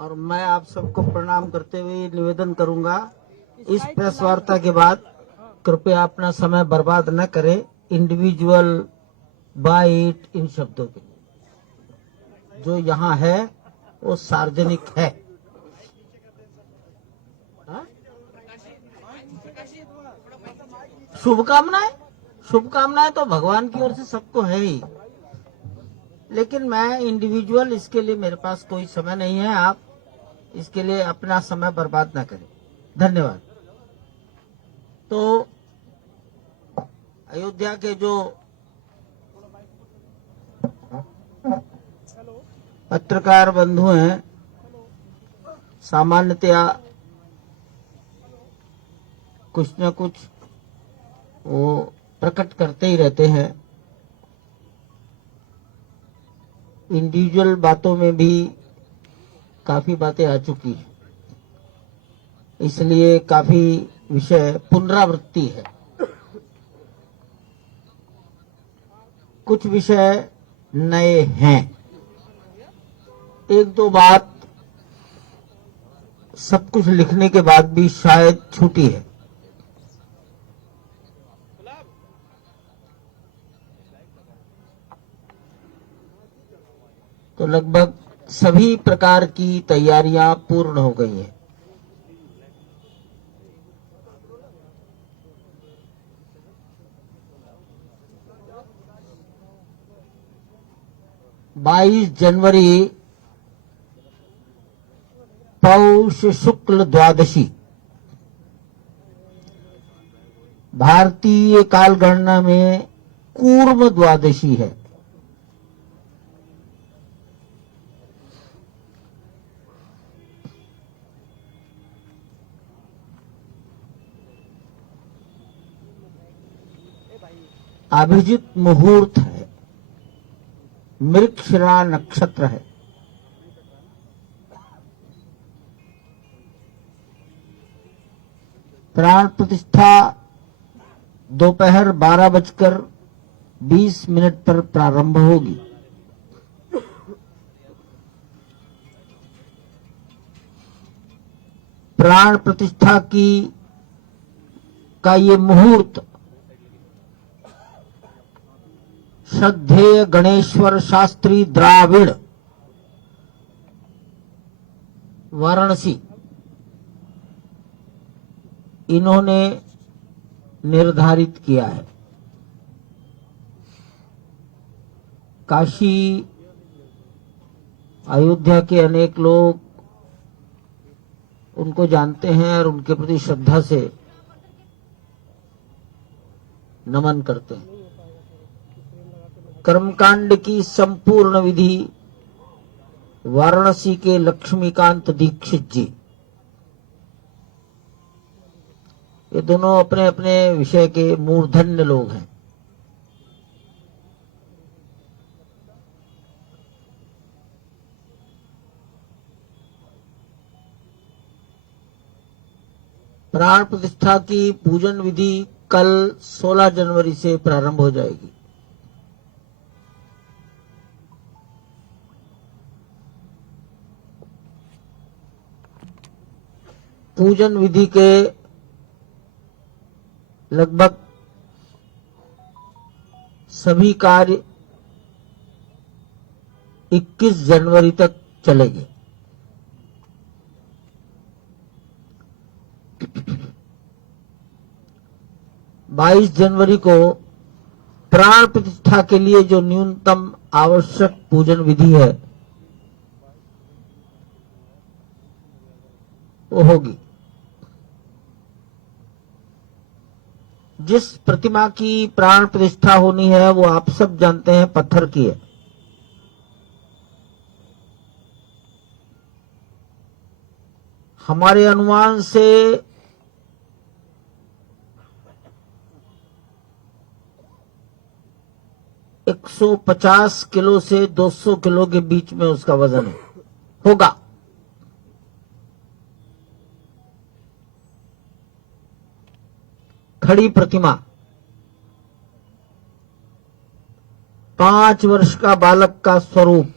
और मैं आप सबको प्रणाम करते हुए निवेदन करूंगा, इस प्रेस वार्ता के बाद कृपया अपना समय बर्बाद न करें इंडिविजुअल बाइट इन शब्दों के लिए। जो यहाँ है वो सार्वजनिक है। हाँ? शुभकामनाएं शुभकामनाएं तो भगवान की ओर से सबको है ही, लेकिन मैं इंडिविजुअल इसके लिए मेरे पास कोई समय नहीं है। आप इसके लिए अपना समय बर्बाद ना करें। धन्यवाद। तो अयोध्या के जो पत्रकार बंधु हैं, सामान्यतया कुछ न कुछ वो प्रकट करते ही रहते हैं। इंडिविजुअल बातों में भी काफी बातें आ चुकी हैं, इसलिए काफी विषय पुनरावृत्ति है। कुछ विषय नए हैं। एक दो बात सब कुछ लिखने के बाद भी शायद छूटी है। तो लगभग सभी प्रकार की तैयारियां पूर्ण हो गई हैं। बाईस जनवरी पौष शुक्ल द्वादशी भारतीय कालगणना में कूर्म द्वादशी है। अभिजित मुहूर्त है। मृगशिरा नक्षत्र है। प्राण प्रतिष्ठा दोपहर 12:20 पर प्रारंभ होगी। प्राण प्रतिष्ठा का ये मुहूर्त श्रद्धेय गणेश्वर शास्त्री द्राविड़ वाराणसी इन्होंने निर्धारित किया है। काशी अयोध्या के अनेक लोग उनको जानते हैं और उनके प्रति श्रद्धा से नमन करते हैं। कर्मकांड की संपूर्ण विधि वाराणसी के लक्ष्मीकांत दीक्षित जी, ये दोनों अपने अपने विषय के मूर्धन्य लोग हैं। प्राण प्रतिष्ठा की पूजन विधि कल 16 जनवरी से प्रारंभ हो जाएगी। पूजन विधि के लगभग सभी कार्य 21 जनवरी तक चलेंगे। बाईस जनवरी को प्राण प्रतिष्ठा के लिए जो न्यूनतम आवश्यक पूजन विधि है वो होगी। जिस प्रतिमा की प्राण प्रतिष्ठा होनी है वो आप सब जानते हैं पत्थर की है। हमारे अनुमान से 150 किलो से 200 किलो के बीच में उसका वजन होगा। खड़ी प्रतिमा 5 वर्ष का बालक का स्वरूप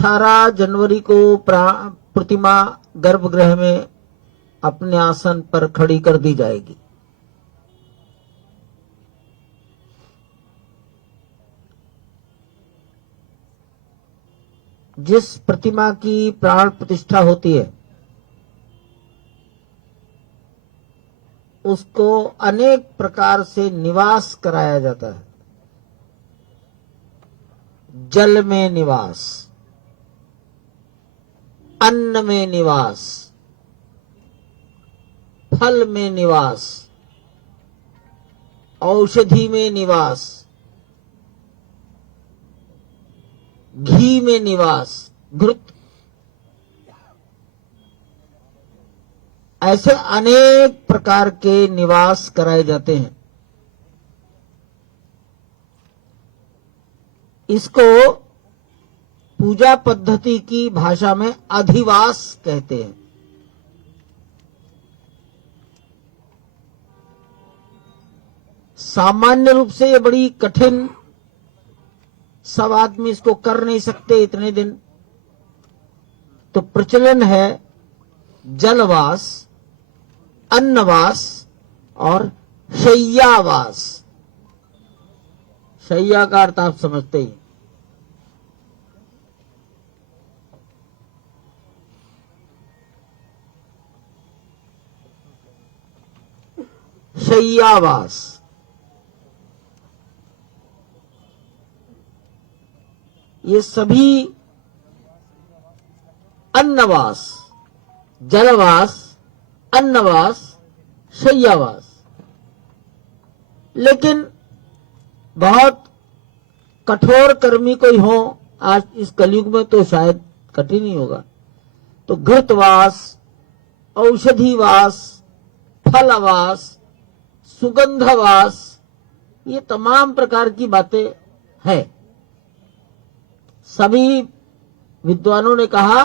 18 जनवरी को प्रतिमा गर्भगृह में अपने आसन पर खड़ी कर दी जाएगी। जिस प्रतिमा की प्राण प्रतिष्ठा होती है उसको अनेक प्रकार से निवास कराया जाता है। जल में निवास, अन्न में निवास, फल में निवास, औषधि में निवास, घी में निवास, घृत, ऐसे अनेक प्रकार के निवास कराए जाते हैं। इसको पूजा पद्धति की भाषा में अधिवास कहते हैं। सामान्य रूप से ये बड़ी कठिन, सब आदमी इसको कर नहीं सकते इतने दिन, तो प्रचलन है जलवास, अन्नवास और शय्यावास। शय्या का अर्थ आप समझते ही। शय्यावास, ये सभी अन्नवास, जलवास, अन्नवास, शय्यावास, लेकिन बहुत कठोर कर्मी कोई हो आज इस कलयुग में तो शायद कठिन ही होगा, तो घृतवास, औषधिवास, फलवास, सुगंधवास, ये तमाम प्रकार की बातें हैं। सभी विद्वानों ने कहा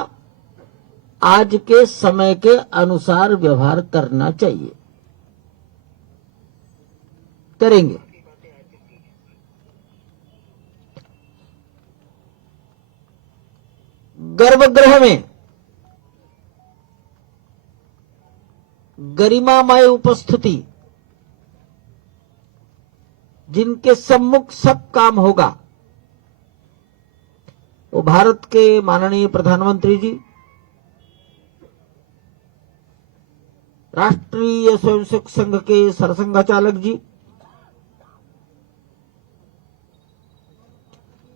आज के समय के अनुसार व्यवहार करना चाहिए, करेंगे। गर्भगृह में गरिमामय उपस्थिति, जिनके सम्मुख सब काम होगा, वो भारत के माननीय प्रधानमंत्री जी, राष्ट्रीय स्वयंसेवक संघ के सरसंघचालक जी,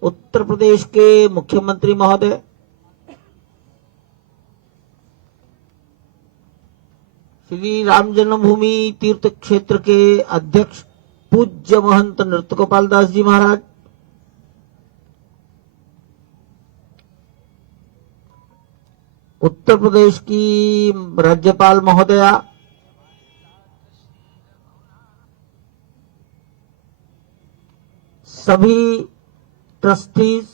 उत्तर प्रदेश के मुख्यमंत्री महोदय, श्री राम जन्मभूमि तीर्थ क्षेत्र के अध्यक्ष पूज्य महंत नृत्य गोपाल दास जी महाराज, उत्तर प्रदेश की राज्यपाल महोदया, सभी ट्रस्टीज,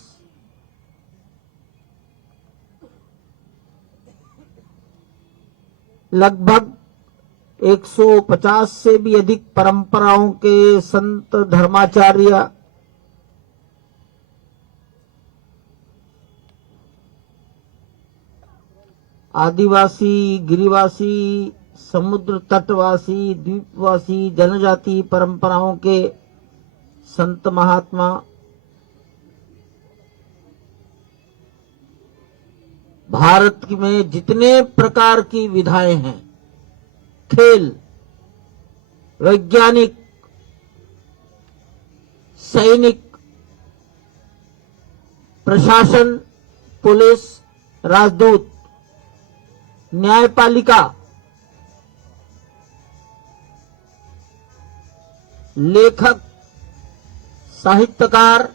लगभग 150 से भी अधिक परंपराओं के संत धर्माचार्य, आदिवासी, गिरिवासी, समुद्र तटवासी, द्वीपवासी, जनजाति परंपराओं के संत महात्मा, भारत में जितने प्रकार की विधाएं हैं, खेल, वैज्ञानिक, सैनिक, प्रशासन, पुलिस, राजदूत, न्यायपालिका, लेखक, साहित्यकार,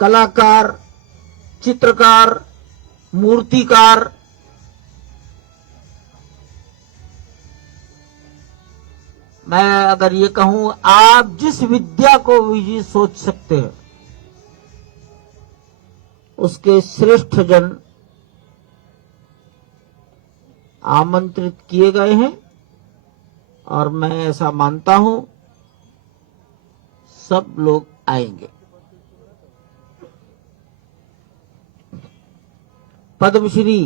कलाकार, चित्रकार, मूर्तिकार, मैं अगर ये कहूं, आप जिस विद्या को भी सोच सकते हैं उसके श्रेष्ठ जन आमंत्रित किए गए हैं, और मैं ऐसा मानता हूं सब लोग आएंगे। पद्मश्री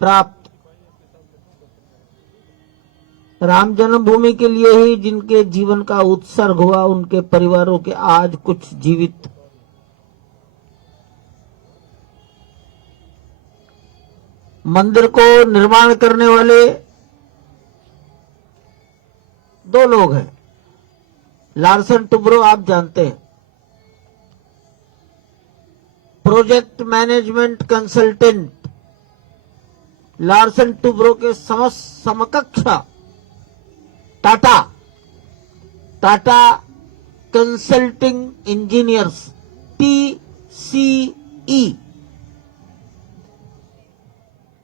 प्राप्त, राम जन्मभूमि के लिए ही जिनके जीवन का उत्सर्ग हुआ, उनके परिवारों के आज कुछ जीवित, मंदिर को निर्माण करने वाले दो लोग हैं। लार्सन टुब्रो आप जानते हैं, project management consultant, Larsen Toubro के समकक्ष टाटा कंसल्टिंग इंजीनियर्स TCE,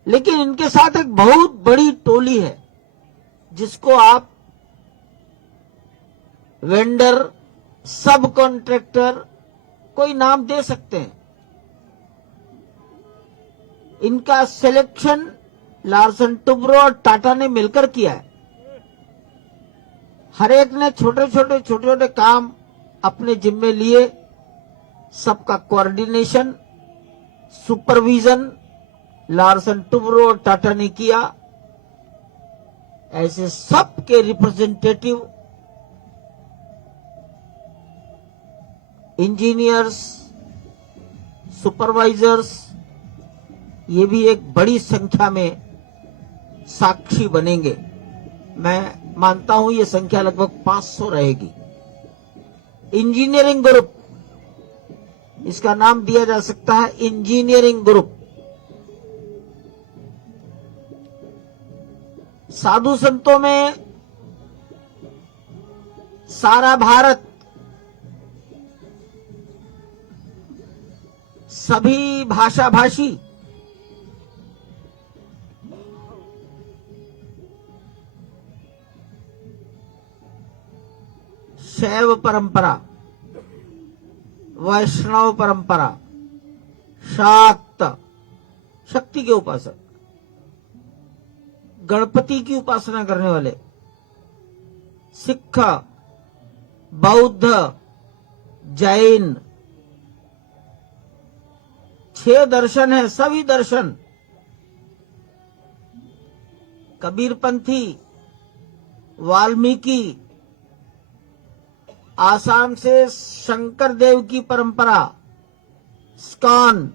लेकिन इनके साथ एक बहुत बड़ी टोली है जिसको आप वेंडर, सब कॉन्ट्रैक्टर, कोई नाम दे सकते हैं। इनका सिलेक्शन लार्सन टुब्रो और टाटा ने मिलकर किया है। हर एक ने छोटे छोटे काम अपने जिम्मे लिए। सबका कोऑर्डिनेशन, सुपरविजन लार्सन टुब्रो और टाटा ने किया। ऐसे सबके रिप्रेजेंटेटिव, इंजीनियर्स, सुपरवाइजर्स, ये भी एक बड़ी संख्या में साक्षी बनेंगे। मैं मानता हूं ये संख्या लगभग 500 रहेगी। इंजीनियरिंग ग्रुप, इसका नाम दिया जा सकता है इंजीनियरिंग ग्रुप। साधु संतों में सारा भारत, सभी भाषा भाषी, शैव परंपरा, वैष्णव परंपरा, शाक्त, शक्ति के उपासक, गणपति की उपासना करने वाले, सिख, बौद्ध, जैन, 6 दर्शन है। सभी दर्शन, कबीरपंथी, वाल्मीकि, आसाम से शंकर देव की परंपरा, स्कॉन,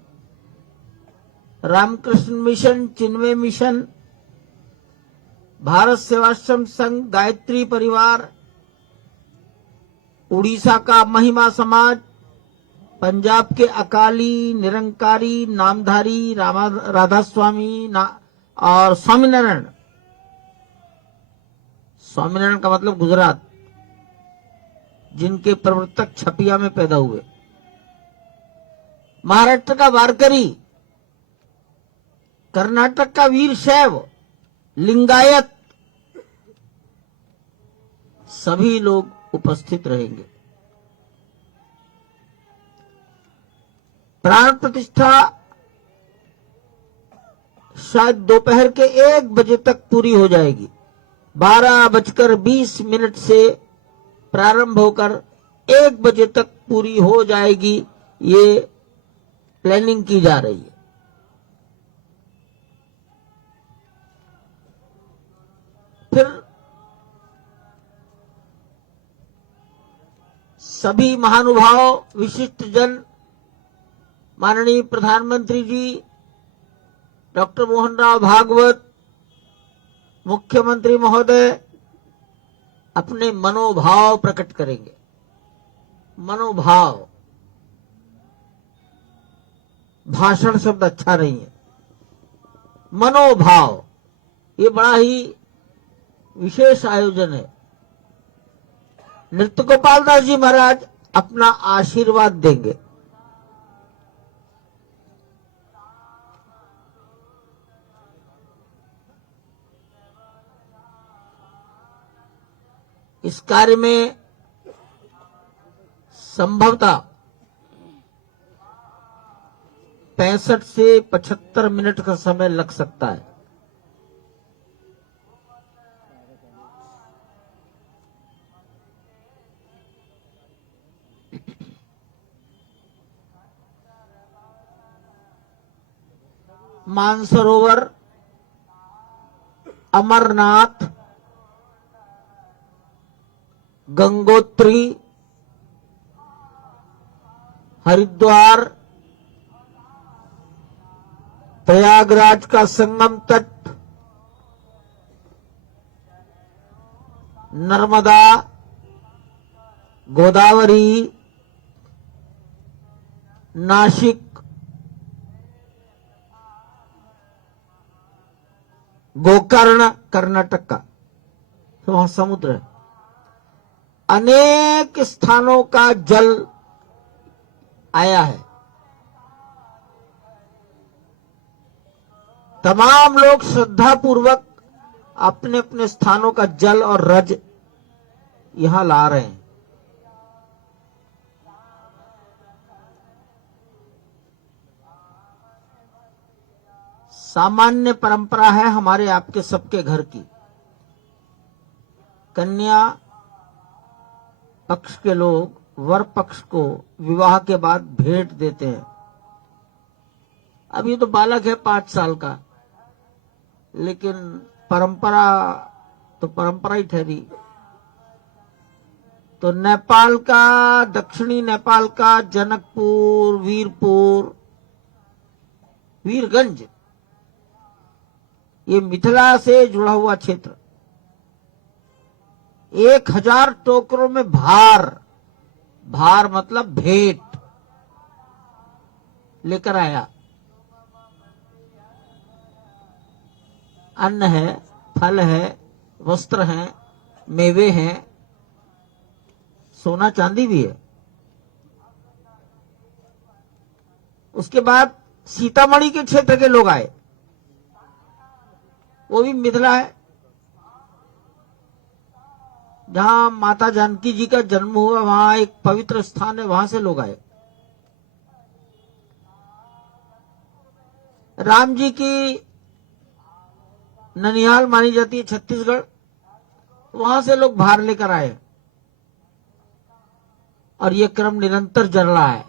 रामकृष्ण मिशन, चिन्मय मिशन, भारत सेवाश्रम संघ, गायत्री परिवार, उड़ीसा का महिमा समाज, पंजाब के अकाली, निरंकारी, नामधारी, राधा स्वामी और स्वामीनारायण। स्वामीनारायण का मतलब गुजरात, जिनके प्रवर्तक छपिया में पैदा हुए। महाराष्ट्र का वारकरी, कर्नाटक का वीर शैव, लिंगायत, सभी लोग उपस्थित रहेंगे। प्राण प्रतिष्ठा शायद दोपहर के 1 बजे तक पूरी हो जाएगी। 12:20 से प्रारंभ होकर 1 बजे तक पूरी हो जाएगी। ये प्लानिंग की जा रही है। फिर सभी महानुभाव, विशिष्ट जन, माननीय प्रधानमंत्री जी डॉक्टर मोहन राव भागवत, मुख्यमंत्री महोदय अपने मनोभाव प्रकट करेंगे। मनोभाव, भाषण शब्द अच्छा नहीं है, मनोभाव, ये बड़ा ही विशेष आयोजन है। नृत्य गोपाल दास जी महाराज अपना आशीर्वाद देंगे। इस कार्य में संभवतः 65 से 75 मिनट का समय लग सकता है। मानसरोवर, अमरनाथ, गंगोत्री, हरिद्वार, प्रयागराज का संगम तट, नर्मदा, गोदावरी, नासिक, गोकर्ण कर्नाटक का, तो वहां समुद्र है। अनेक स्थानों का जल आया है। तमाम लोग श्रद्धा पूर्वक अपने अपने स्थानों का जल और रज यहां ला रहे हैं। सामान्य परंपरा है हमारे आपके सबके घर की, कन्या पक्ष के लोग वर पक्ष को विवाह के बाद भेंट देते हैं। अब ये तो बालक है 5 साल का, लेकिन परंपरा तो परंपरा ही ठहरी। तो नेपाल का, दक्षिणी नेपाल का जनकपुर, वीरपुर, वीरगंज, ये मिथिला से जुड़ा हुआ क्षेत्र 1000 टोकरों में भार मतलब भेंट लेकर आया। अन्न है, फल है, वस्त्र हैं, मेवे हैं, सोना चांदी भी है। उसके बाद सीतामढ़ी के क्षेत्र के लोग आए, वो भी मिथिला है, जहां माता जानकी जी का जन्म हुआ, वहां एक पवित्र स्थान है, वहां से लोग आए। राम जी की ननिहाल मानी जाती है छत्तीसगढ़, वहां से लोग भार लेकर आए और ये क्रम निरंतर चल रहा है।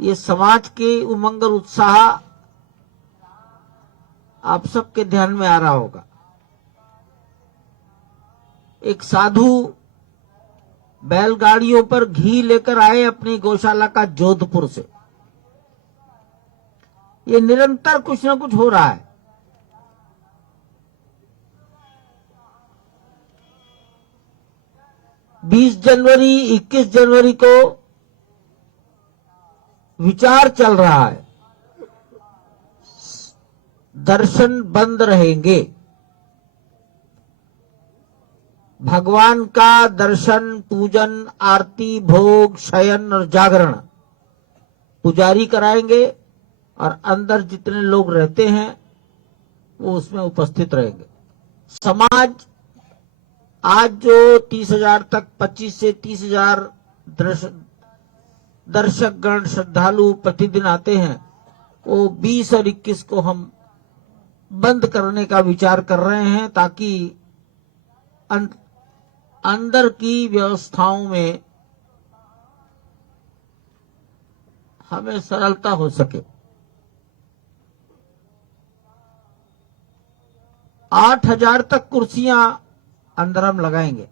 ये समाज के उमंग और उत्साह आप सबके ध्यान में आ रहा होगा। एक साधु बैलगाड़ियों पर घी लेकर आए अपनी गौशाला का जोधपुर से। ये निरंतर कुछ न कुछ हो रहा है। बीस जनवरी 21 जनवरी को विचार चल रहा है, दर्शन बंद रहेंगे। भगवान का दर्शन, पूजन, आरती, भोग, शयन और जागरण पुजारी कराएंगे और अंदर जितने लोग रहते हैं वो उसमें उपस्थित रहेंगे। समाज आज जो 30,000 तक 25 से 30,000 दर्शक गण श्रद्धालु प्रतिदिन आते हैं, वो 20 और 21 को हम बंद करने का विचार कर रहे हैं, ताकि अंदर की व्यवस्थाओं में हमें सरलता हो सके। 8,000 तक कुर्सियां अंदर हम लगाएंगे।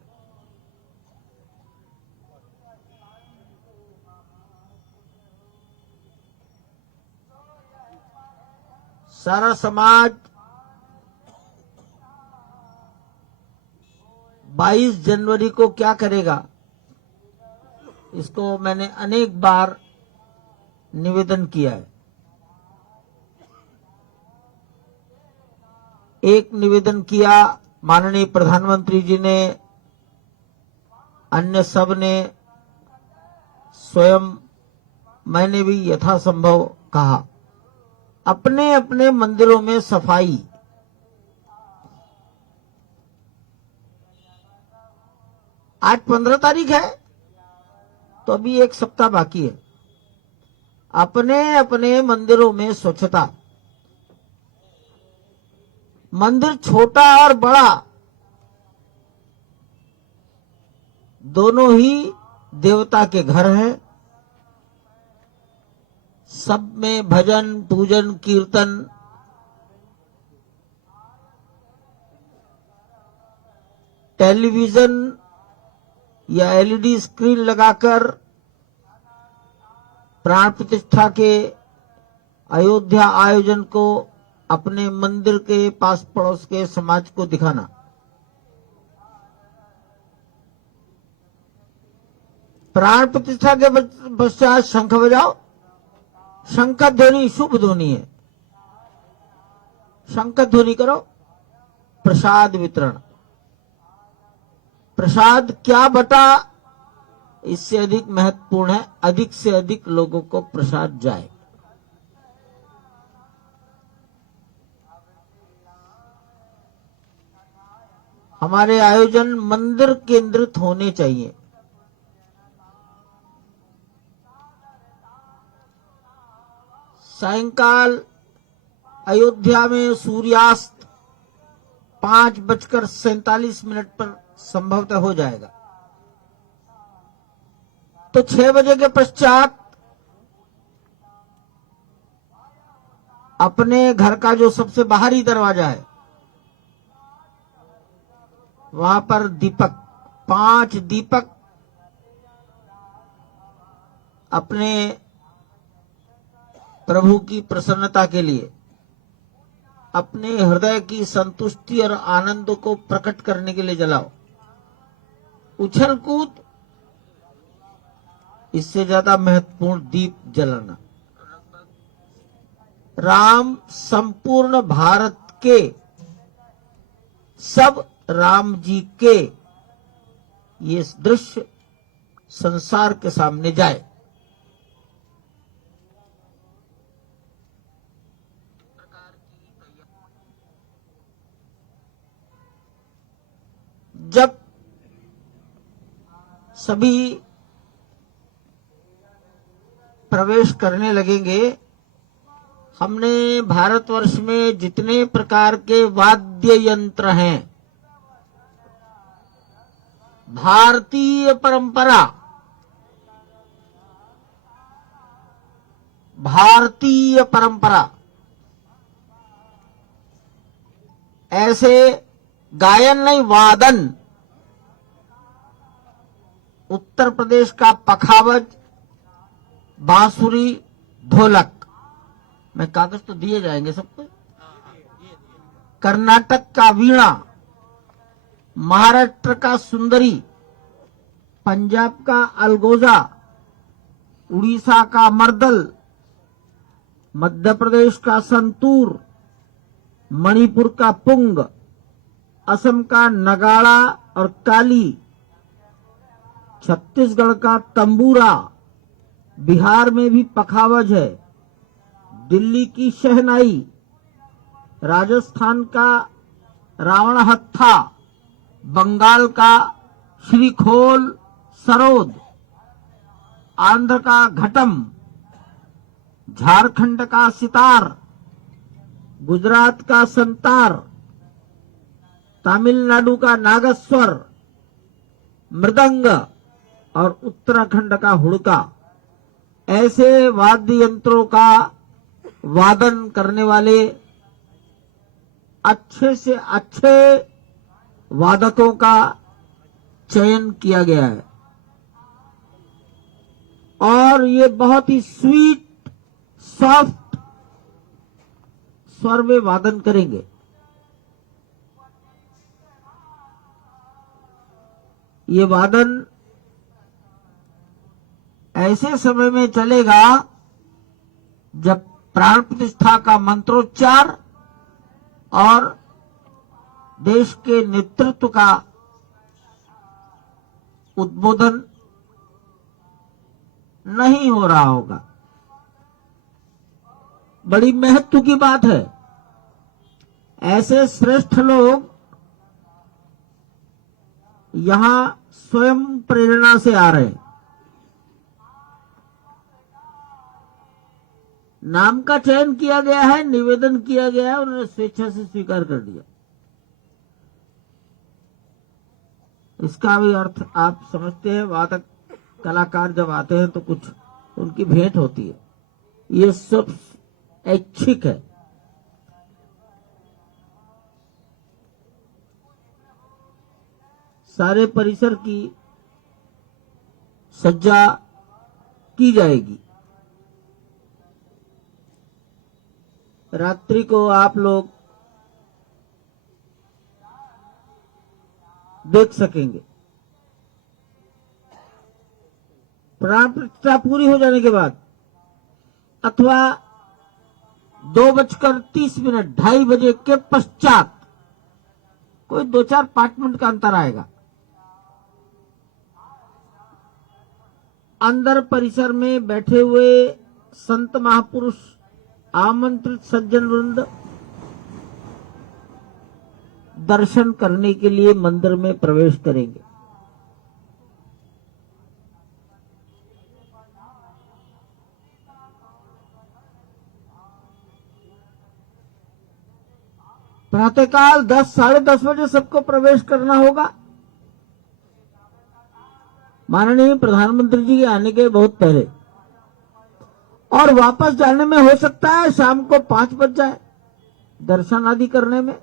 सारा समाज 22 जनवरी को क्या करेगा, इसको मैंने अनेक बार निवेदन किया है। एक निवेदन किया माननीय प्रधानमंत्री जी ने, अन्य सब ने, स्वयं मैंने भी यथासंभव कहा, अपने अपने मंदिरों में सफाई। आज 15 तारीख है, तो अभी 1 सप्ताह बाकी है। अपने अपने मंदिरों में स्वच्छता। मंदिर छोटा और बड़ा दोनों ही देवता के घर हैं। सब में भजन पूजन कीर्तन, टेलीविजन या एलईडी स्क्रीन लगाकर प्राण प्रतिष्ठा के अयोध्या आयोजन को अपने मंदिर के पास पड़ोस के समाज को दिखाना। प्राण प्रतिष्ठा के पश्चात शंख बजाओ। शंख ध्वनि शुभ ध्वनि है, शंख ध्वनि करो। प्रसाद वितरण, प्रसाद क्या बटा, इससे अधिक महत्वपूर्ण है अधिक से अधिक लोगों को प्रसाद जाए। हमारे आयोजन मंदिर केंद्रित होने चाहिए। सायंकाल अयोध्या में सूर्यास्त 5:47 पर संभवतः हो जाएगा, तो 6 बजे के पश्चात अपने घर का जो सबसे बाहरी दरवाजा है वहां पर दीपक, 5 दीपक अपने प्रभु की प्रसन्नता के लिए, अपने हृदय की संतुष्टि और आनंद को प्रकट करने के लिए जलाओ। उछल कूद, इससे ज्यादा महत्वपूर्ण दीप जलाना। राम संपूर्ण भारत के, सब राम जी के, ये दृश्य संसार के सामने जाए। जब सभी प्रवेश करने लगेंगे, हमने भारतवर्ष में जितने प्रकार के वाद्य यंत्र हैं, भारतीय परंपरा, भारतीय परंपरा ऐसे गायन नहीं, वादन, उत्तर प्रदेश का पखावज, बांसुरी, ढोलक, मैं कागज तो दिए जाएंगे सबको, कर्नाटक का वीणा, महाराष्ट्र का सुंदरी, पंजाब का अलगोजा, उड़ीसा का मर्दल, मध्य प्रदेश का संतूर, मणिपुर का पुंग, असम का नगाड़ा और काली, छत्तीसगढ़ का तंबूरा, बिहार में भी पखावज है, दिल्ली की शहनाई, राजस्थान का रावण हत्था, बंगाल का श्रीखोल सरोद, आंध्र का घटम, झारखंड का सितार, गुजरात का संतार, तमिलनाडु का नागस्वर, मृदंग और उत्तराखंड का हुड़का, ऐसे वाद्य यंत्रों का वादन करने वाले अच्छे से अच्छे वादकों का चयन किया गया है और ये बहुत ही स्वीट सॉफ्ट स्वर में वादन करेंगे। ये वादन ऐसे समय में चलेगा जब प्राण प्रतिष्ठा का मंत्रोच्चार और देश के नेतृत्व का उद्बोधन नहीं हो रहा होगा। बड़ी महत्व की बात है, ऐसे श्रेष्ठ लोग यहां स्वयं प्रेरणा से आ रहे हैं। नाम का चयन किया गया है, निवेदन किया गया है, उन्होंने स्वेच्छा से स्वीकार कर दिया। इसका भी अर्थ आप समझते हैं, वादक कलाकार जब आते हैं तो कुछ उनकी भेंट होती है, ये सब ऐच्छिक है। सारे परिसर की सज्जा की जाएगी। रात्रि को आप लोग देख सकेंगे। प्राण प्रतिष्ठा पूरी हो जाने के बाद अथवा 2:30 2:30 के पश्चात कोई 2-4-5 मिनट का अंतर आएगा। अंदर परिसर में बैठे हुए संत महापुरुष, आमंत्रित सज्जन वृंद दर्शन करने के लिए मंदिर में प्रवेश करेंगे। प्रातःकाल 10 साढ़े 10 बजे सबको प्रवेश करना होगा। माननीय प्रधानमंत्री जी के आने के बहुत पहले, और वापस जाने में हो सकता है शाम को 5 बज जाए दर्शन आदि करने में।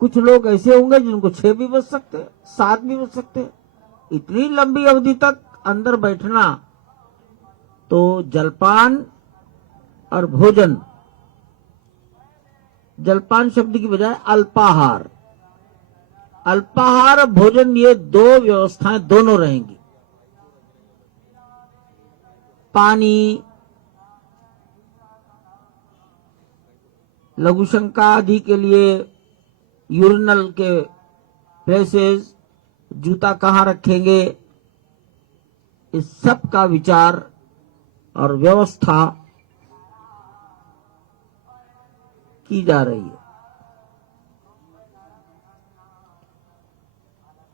कुछ लोग ऐसे होंगे जिनको 6 भी बज सकते हैं, 7 भी बज सकते हैं। इतनी लंबी अवधि तक अंदर बैठना, तो जलपान और भोजन, जलपान शब्द की बजाय अल्पाहार, अल्पाहार और भोजन, ये 2 व्यवस्थाएं दोनों रहेंगी। पानी, लघुशंका आदि के लिए यूरिनल के प्लेसेस, जूता कहाँ रखेंगे, इस सब का विचार और व्यवस्था की जा रही है।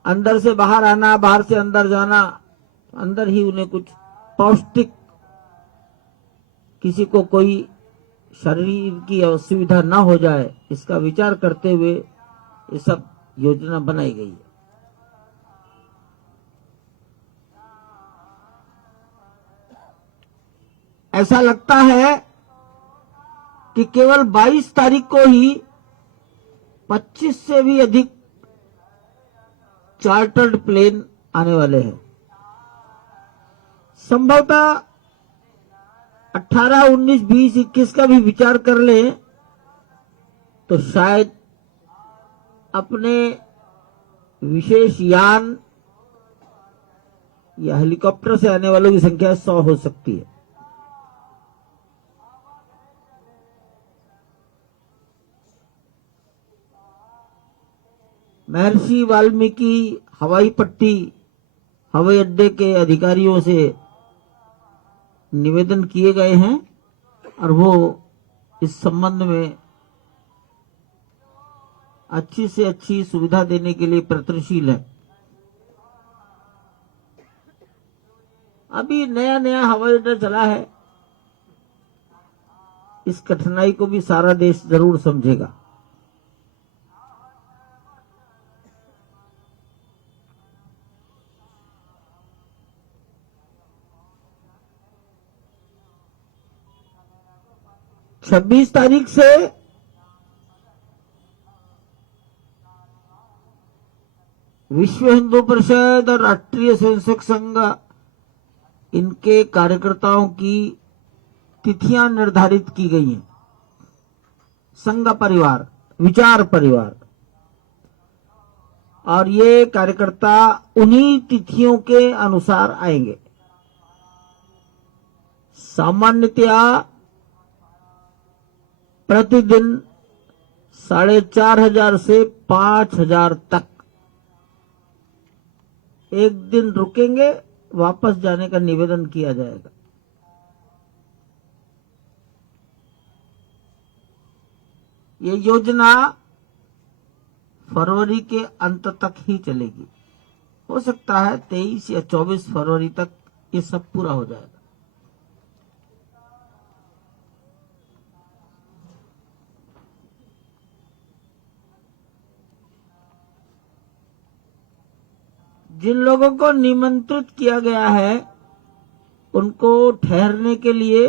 अंदर से बाहर आना, बाहर से अंदर जाना, अंदर ही उन्हें कुछ पौष्टिक, किसी को कोई शरीर की असुविधा न हो जाए, इसका विचार करते हुए ये सब योजना बनाई गई है। ऐसा लगता है कि केवल 22 तारीख को ही 25 से भी अधिक चार्टर्ड प्लेन आने वाले हैं। संभवतः 18, 19, 20, 21 का भी विचार कर ले तो शायद अपने विशेष यान या हेलीकॉप्टर से आने वालों की संख्या 100 हो सकती है। महर्षि वाल्मीकि हवाई पट्टी, हवाई अड्डे के अधिकारियों से निवेदन किए गए हैं और वो इस संबंध में अच्छी से अच्छी सुविधा देने के लिए प्रयत्नशील है। अभी नया नया हवाई अड्डा चला है, इस कठिनाई को भी सारा देश जरूर समझेगा। छब्बीस तारीख से विश्व हिंदू परिषद और राष्ट्रीय स्वयंसेवक संघ, इनके कार्यकर्ताओं की तिथियां निर्धारित की गई हैं। संघ परिवार, विचार परिवार, और ये कार्यकर्ता उन्हीं तिथियों के अनुसार आएंगे। सामान्यतया प्रतिदिन 4,500 से 5,000 तक एक दिन रुकेंगे, वापस जाने का निवेदन किया जाएगा। ये योजना फरवरी के अंत तक ही चलेगी। हो सकता है 23 या 24 फरवरी तक ये सब पूरा हो जाएगा। जिन लोगों को निमंत्रित किया गया है उनको ठहरने के लिए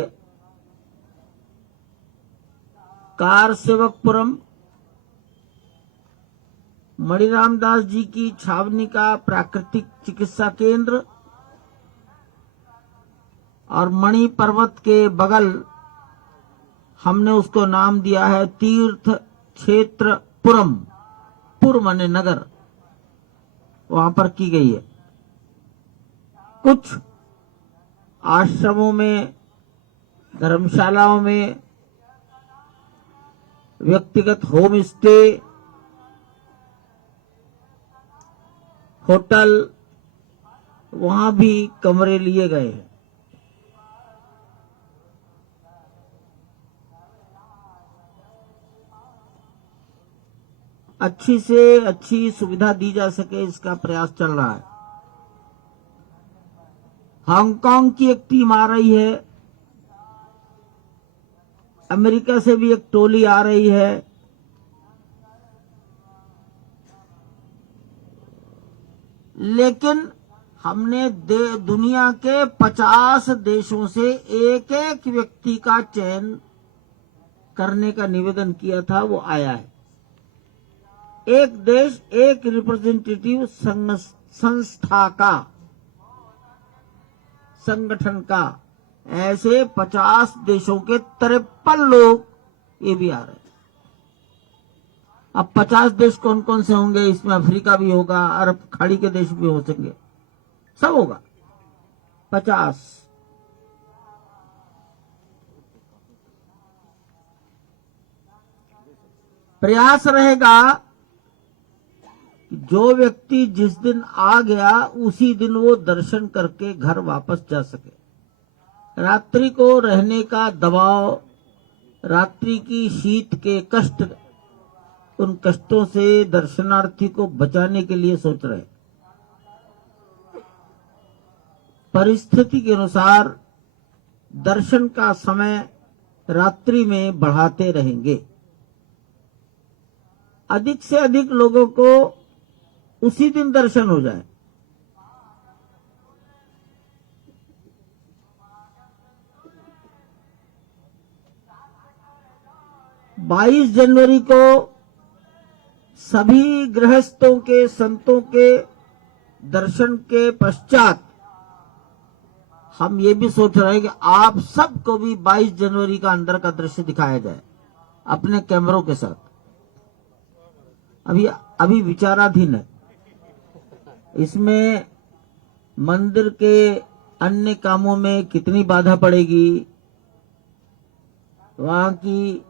कार सेवकपुरम, मणिराम दास जी की छावनी का प्राकृतिक चिकित्सा केंद्र और मणि पर्वत के बगल हमने उसको नाम दिया है तीर्थ क्षेत्र पुरम, पुर माने नगर, वहां पर की गई है। कुछ आश्रमों में, धर्मशालाओं में, व्यक्तिगत होम स्टे, होटल, वहां भी कमरे लिए गए हैं। अच्छी से अच्छी सुविधा दी जा सके, इसका प्रयास चल रहा है। हांगकांग की एक टीम आ रही है, अमेरिका से भी एक टोली आ रही है। लेकिन हमने दुनिया के 50 देशों से एक एक व्यक्ति का चयन करने का निवेदन किया था, वो आया है। एक देश एक रिप्रेजेंटेटिव संस्था का, संगठन का, ऐसे 50 देशों के 53 लोग ये भी आ रहे हैं। अब 50 देश कौन कौन से होंगे, इसमें अफ्रीका भी होगा, अरब खाड़ी के देश भी हो सकेंगे, सब होगा 50। प्रयास रहेगा कि जो व्यक्ति जिस दिन आ गया उसी दिन वो दर्शन करके घर वापस जा सके। रात्रि को रहने का दबाव, रात्रि की शीत के कष्ट, उन कष्टों से दर्शनार्थी को बचाने के लिए सोच रहे। परिस्थिति के अनुसार दर्शन का समय रात्रि में बढ़ाते रहेंगे। अधिक से अधिक लोगों को उसी दिन दर्शन हो जाए। बाईस जनवरी को सभी गृहस्थों के, संतों के दर्शन के पश्चात हम ये भी सोच रहे हैं कि आप सबको भी 22 जनवरी का अंदर का दृश्य दिखाया जाए अपने कैमरों के साथ। अभी विचाराधीन है। इसमें मंदिर के अन्य कामों में कितनी बाधा पड़ेगी, वहां की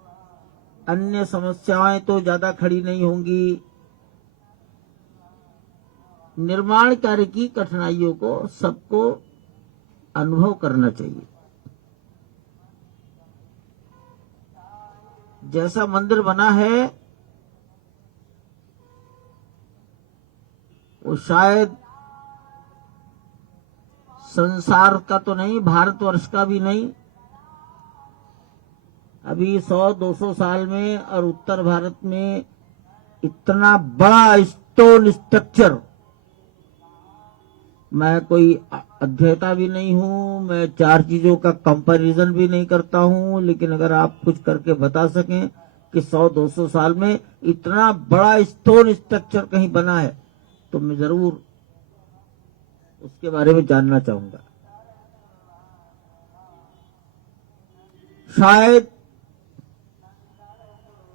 अन्य समस्याएं तो ज्यादा खड़ी नहीं होंगी। निर्माण कार्य की कठिनाइयों को सबको अनुभव करना चाहिए। जैसा मंदिर बना है वो शायद संसार का तो नहीं, भारतवर्ष का भी नहीं। अभी 100-200 साल में और उत्तर भारत में इतना बड़ा स्टोन स्ट्रक्चर, मैं कोई अध्येता भी नहीं हूं, मैं 4 चीजों का कंपैरिजन भी नहीं करता हूं, लेकिन अगर आप कुछ करके बता सकें कि 100-200 साल में इतना बड़ा स्टोन स्ट्रक्चर कहीं बना है तो मैं जरूर उसके बारे में जानना चाहूंगा। शायद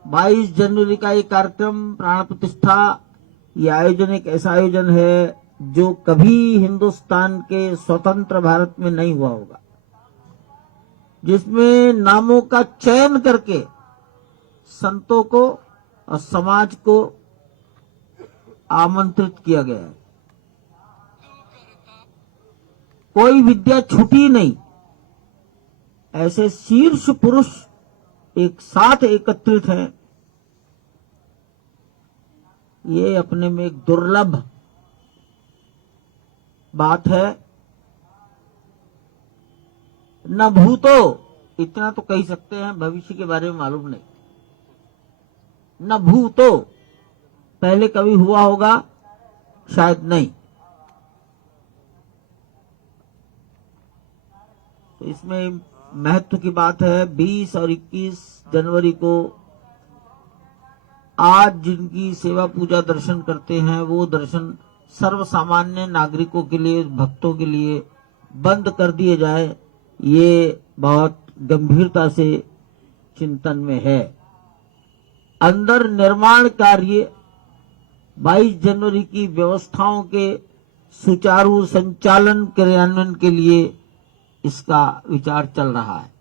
22 जनवरी का ये कार्यक्रम, प्राण प्रतिष्ठा, ये आयोजन एक ऐसा आयोजन है जो कभी हिंदुस्तान के स्वतंत्र भारत में नहीं हुआ होगा, जिसमें नामों का चयन करके संतों को और समाज को आमंत्रित किया गया है। कोई विद्या छुटी नहीं। ऐसे शीर्ष पुरुष एक साथ एकत्रित हैं, ये अपने में एक दुर्लभ बात है। न भूतो, इतना तो कह सकते हैं, भविष्य के बारे में मालूम नहीं। न भूतो, पहले कभी हुआ होगा, शायद नहीं। तो इसमें महत्व की बात है। 20 और 21 जनवरी को आज जिनकी सेवा पूजा दर्शन करते हैं वो दर्शन सर्व सामान्य नागरिकों के लिए, भक्तों के लिए बंद कर दिए जाए, ये बहुत गंभीरता से चिंतन में है। अंदर निर्माण कार्य 22 जनवरी की व्यवस्थाओं के सुचारू संचालन क्रियान्वयन के लिए इसका विचार चल रहा है।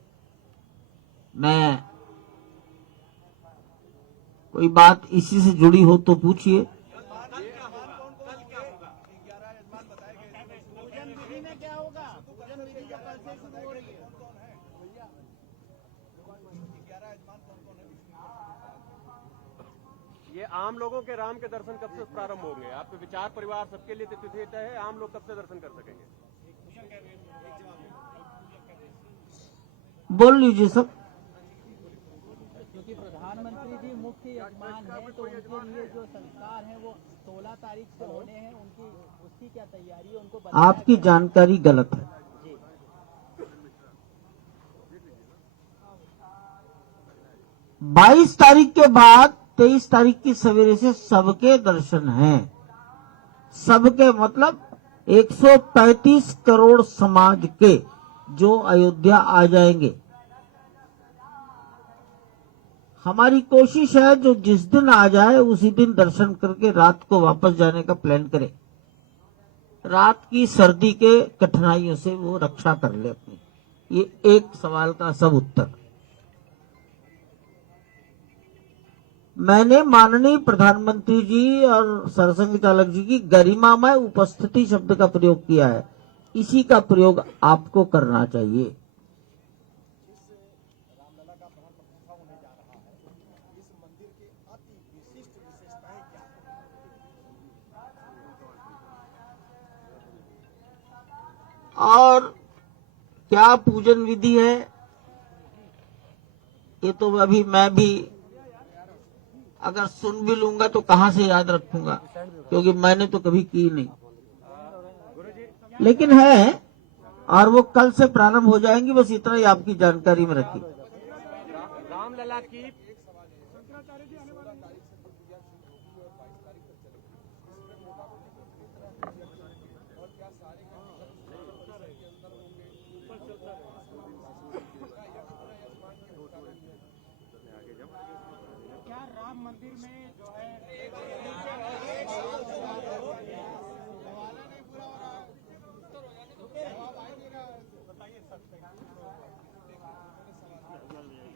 मैं कोई बात इसी से जुड़ी हो तो पूछिए। ये आम लोगों के राम के दर्शन कब से प्रारंभ होंगे? आपके विचार परिवार सबके लिए तिथि तय है, आम लोग कब से दर्शन कर सकेंगे? बोल लीजिए सब। क्योंकि प्रधानमंत्री जी मुख्य यजमान है, तो उनके लिए जो संस्कार है वो 16 तारीख से होने हैं, उसकी क्या तैयारी है? उनको आपकी जानकारी गलत है। 22 तारीख के बाद 23 तारीख की सवेरे से सबके दर्शन हैं। सबके मतलब 135 करोड़ समाज के जो अयोध्या आ जाएंगे। हमारी कोशिश है जो जिस दिन आ जाए उसी दिन दर्शन करके रात को वापस जाने का प्लान करे। रात की सर्दी के कठिनाइयों से वो रक्षा कर ले अपनी। ये एक सवाल का सब उत्तर। मैंने माननीय प्रधानमंत्री जी और सरसंघ चालक जी की गरिमामय उपस्थिति शब्द का प्रयोग किया है। इसी का प्रयोग आपको करना चाहिए। और क्या पूजन विधि है ये तो अभी मैं भी अगर सुन भी लूंगा तो कहां से याद रखूंगा, क्योंकि मैंने तो कभी की नहीं। लेकिन है और वो कल से प्रारंभ हो जाएंगी, बस इतना ही आपकी जानकारी में रखिए। रामलला की क्या राम मंदिर में जो है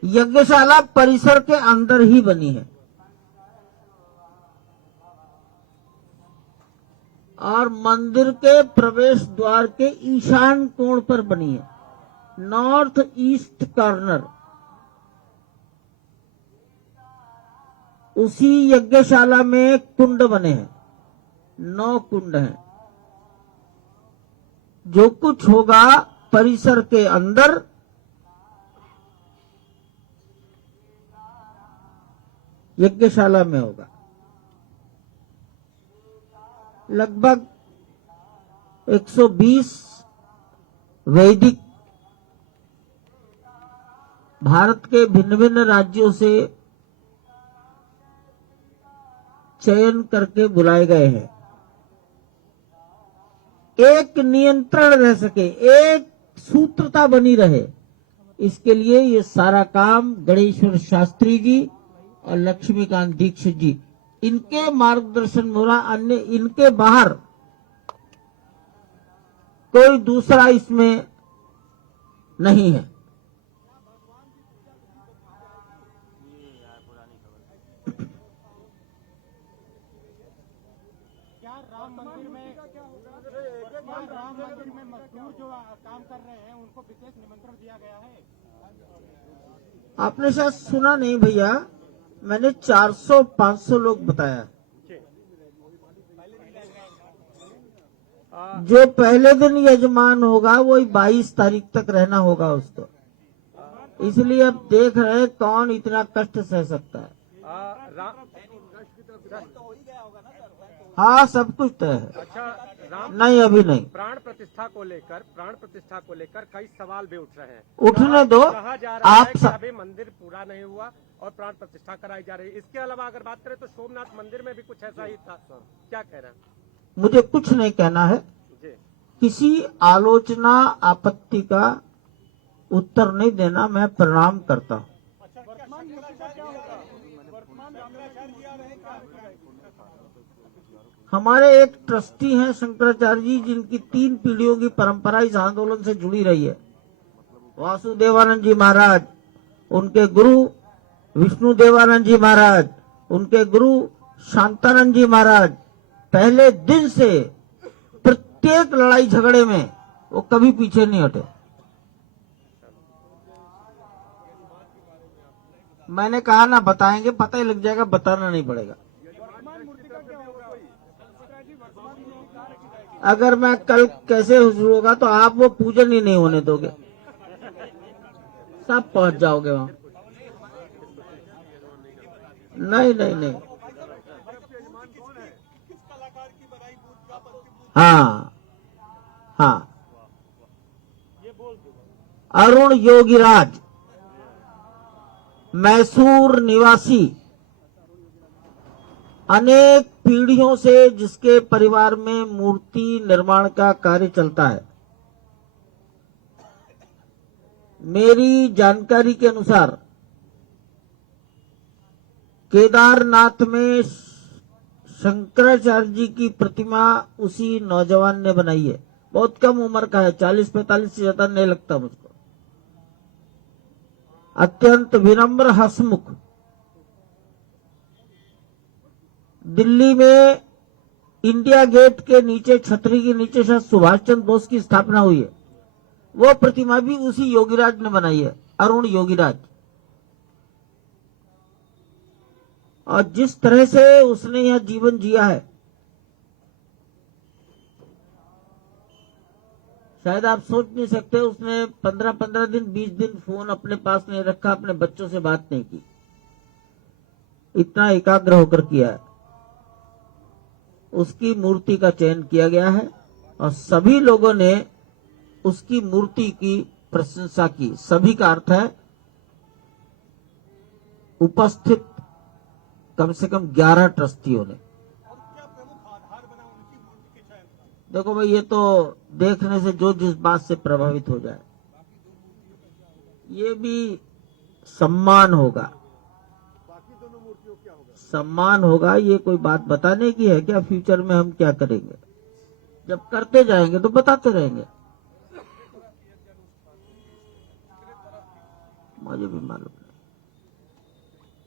यज्ञशाला परिसर के अंदर ही बनी है और मंदिर के प्रवेश द्वार के ईशान कोण पर बनी है, नॉर्थ ईस्ट कॉर्नर। उसी यज्ञशाला में कुंड बने हैं, 9 कुंड हैं। जो कुछ होगा परिसर के अंदर यज्ञशाला में होगा। लगभग 120 वैदिक भारत के भिन्न भिन्न राज्यों से चयन करके बुलाए गए हैं। एक नियंत्रण रह सके, एक सूत्रता बनी रहे, इसके लिए ये सारा काम गणेश्वर शास्त्री जी और लक्ष्मीकांत दीक्षित जी, इनके मार्गदर्शन में हो रहा। अन्य इनके बाहर कोई दूसरा इसमें नहीं है। राम मंदिर में मजदूर जो काम कर रहे हैं उनको विशेष निमंत्रण दिया गया है? आपने शायद सुना नहीं भैया, मैंने 400-500 लोग बताया। जो पहले दिन यजमान होगा वही 22 तारीख तक रहना होगा उसको। इसलिए अब देख रहे हैं कौन इतना कष्ट सह सकता है। हाँ, सब कुछ तय है। अच्छा, राम नहीं, अभी नहीं। प्राण प्रतिष्ठा को लेकर कई सवाल भी उठ रहे हैं। उठने दो। कहा जा रहा आप है कि अभी मंदिर पूरा नहीं हुआ और प्राण प्रतिष्ठा कराई जा रही है। इसके अलावा अगर बात करें तो सोमनाथ मंदिर में भी कुछ ऐसा ही था, क्या कह रहे हैं? मुझे कुछ नहीं कहना है। जी, किसी आलोचना आपत्ति का उत्तर नहीं देना। मैं प्रणाम करता हूँ। हमारे एक ट्रस्टी हैं शंकराचार्य जी, जिनकी 3 पीढ़ियों की परंपरा इस आंदोलन से जुड़ी रही है। वासुदेवानंद जी महाराज, उनके गुरु विष्णु देवानंद जी महाराज, उनके गुरु शांतानंद जी महाराज, पहले दिन से प्रत्येक लड़ाई झगड़े में वो कभी पीछे नहीं हटे। मैंने कहा ना बताएंगे, पता ही लग जाएगा, बताना नहीं पड़ेगा। अगर मैं कल कैसे हुजूर होगा तो आप वो पूजन ही नहीं होने दोगे, सब पहुंच जाओगे वहां। नहीं नहीं नहीं। हाँ हाँ, अरुण योगीराज, मैसूर निवासी, अनेक पीढ़ियों से जिसके परिवार में मूर्ति निर्माण का कार्य चलता है। मेरी जानकारी के अनुसार केदारनाथ में शंकराचार्य जी की प्रतिमा उसी नौजवान ने बनाई है। बहुत कम उम्र का है, 40-45 से ज्यादा नहीं लगता मुझको। अत्यंत विनम्र, हंसमुख। दिल्ली में इंडिया गेट के नीचे, छतरी के नीचे शायद सुभाष चंद्र बोस की स्थापना हुई है। वो प्रतिमा भी उसी योगीराज ने बनाई है, अरुण योगीराज। और जिस तरह से उसने यह जीवन जिया है, शायद आप सोच नहीं सकते। उसने 15-15 दिन, 20 दिन फोन अपने पास नहीं रखा, अपने बच्चों से बात नहीं की। इतना एकाग्र होकर किया है। उसकी मूर्ति का चयन किया गया है और सभी लोगों ने उसकी मूर्ति की प्रशंसा की। सभी का अर्थ है उपस्थित कम से कम 11 ट्रस्टियों ने। देखो भाई, ये तो देखने से जो जिस बात से प्रभावित हो जाए, ये भी सम्मान होगा। सम्मान होगा, ये कोई बात बताने की है क्या? फ्यूचर में हम क्या करेंगे, जब करते जाएंगे तो बताते रहेंगे। मुझे भी मालूम नहीं,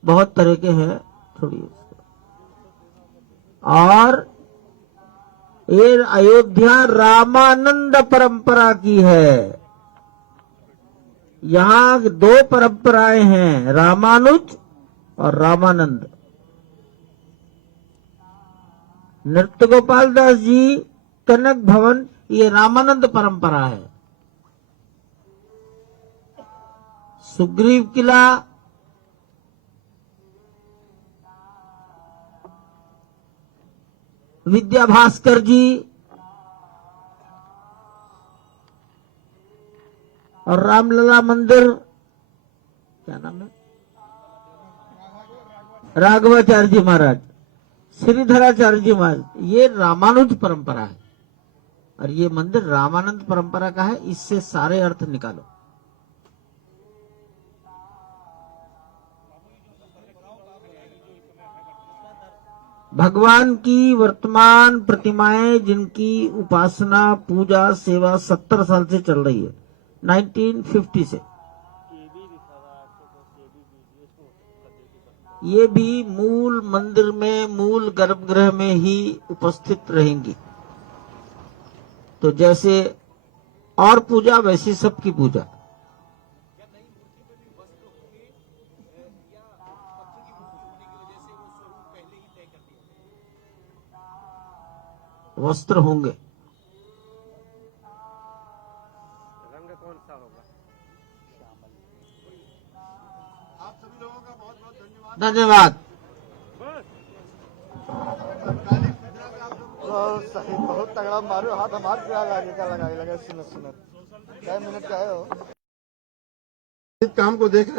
बहुत तरह के हैं, छोड़िए इसको। और ये अयोध्या रामानंद परंपरा की है। यहाँ 2 परंपराएं हैं, रामानुज और रामानंद। नृत्य गोपाल दास जी, कनक भवन, ये रामानंद परंपरा है। सुग्रीव किला, विद्या भास्कर जी और रामलला मंदिर, क्या नाम है, राघवाचार्य जी महाराज, श्रीधराचार्य जी महाराज, ये रामानुज परंपरा है। और ये मंदिर रामानंद परंपरा का है। इससे सारे अर्थ निकालो। भगवान की वर्तमान प्रतिमाएं, जिनकी उपासना, पूजा, सेवा 70 साल से चल रही है, 1950 से, ये भी मूल मंदिर में, मूल गर्भगृह में ही उपस्थित रहेंगी। तो जैसे और पूजा, वैसी सबकी पूजा। वस्त्र होंगे। रंग कौन सा होगा? आप सभी लोगों का बहुत बहुत धन्यवाद। सही बहुत तगड़ा मारो हाथ हमारे क्या लागे का लगाए लगा सुनत सुनत 5 मिनट का है वो काम को देख रहे हैं।